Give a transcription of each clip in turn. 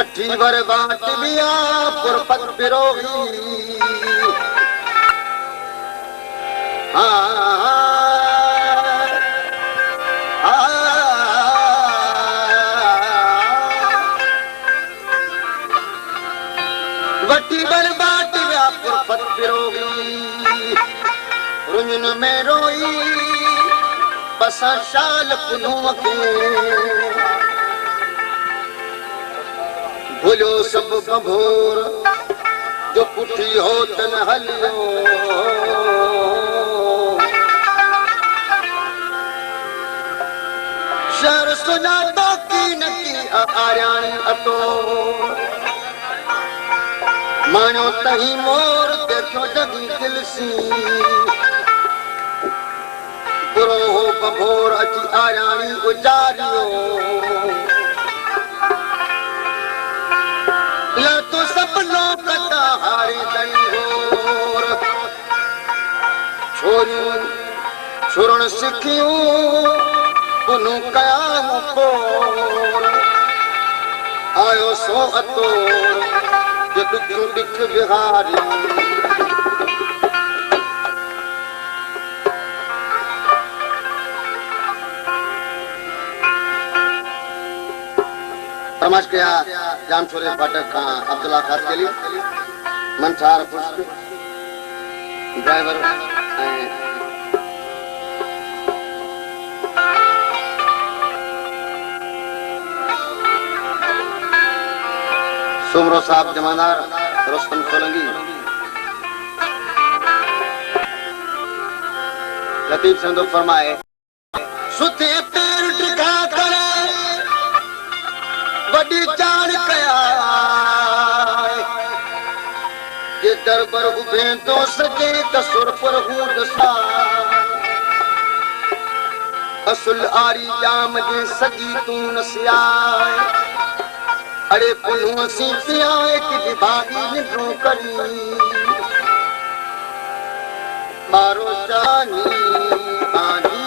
वठी वर बाट बिया पुरपत पिरोगी वठी वर बाट बिया पुरपत पिरोगी रुंझन में रोई बसा शाल पुनूअ खे भुलियो सब बभोर जो पुठी हो तन हलियो शहर सुञातो की न की आर्याणी अतो मानो तही मोर देखो जगी दिल सी बुरो हो बभोर अची आर्याणी गुजारियो तो सब लोग हारे दई होर छोरियूं छुरण सिखियूं पुनू कयाम पोर आयो सो अतोर जो दुखियूं दिख बिहारी फरमाइश किया जाम छोरे फाटक का अब्दुल्ला खास के लिए मनसार पुष्प ड्राइवर सुमरो साहब जमादार रोस्तम सोलंकी लतीफ संदो फरमाए सुते पैर टिका करे वडी चाण कया जे दरबार उभे तो सजे कसुर पर हूं दसा असुल आरी जाम जे सजी तू नसियाए अरे पुनू सी पिया कि भागी निभू करी मारो जानी पानी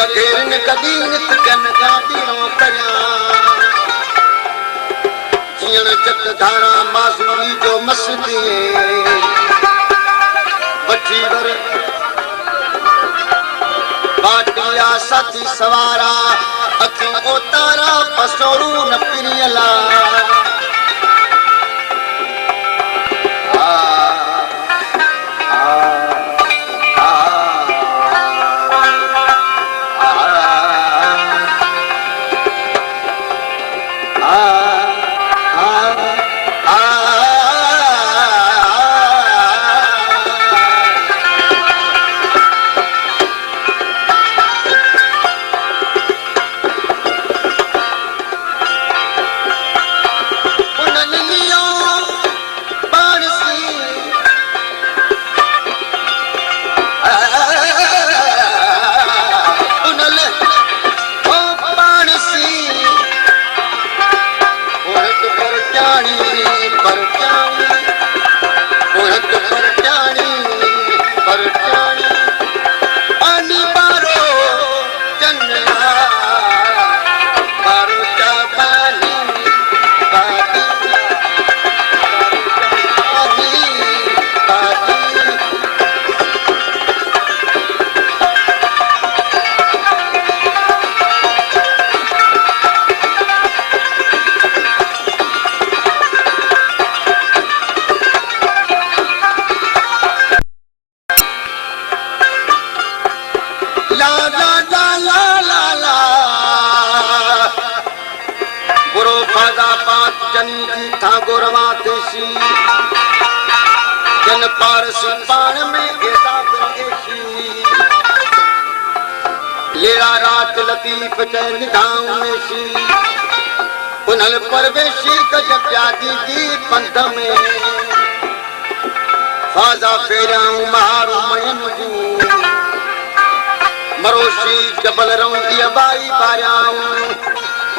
कदेरन कदीन कन गादीनो कया जीण जत धारा मासूमी जो मस्ती वठी वर बाटिया साथी सवारा अखियों ओतारा पसोरू न पिरियला परटाणी परटाणी पानी बारो चंदना बारो चा पानी पानी जन पारसी पाण में लेरा रात लतीफ चैन धाम में सी पुनल परवेशी गज प्यादी की पंथ में फाजा फेरियां मारो मयन जू मरोशी जबल रहूं बाई बारियां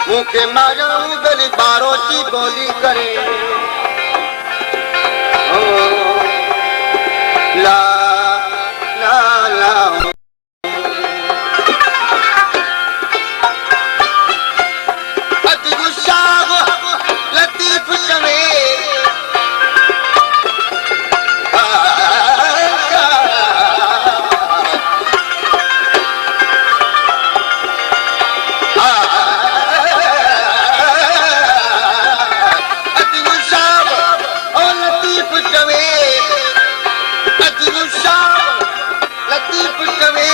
मूंखे मारियां गली बारो ची बोली करे ला ला ला अदगु शाह लतीफ चवे अदगु शाह लतीफ चवे लतीफ चवे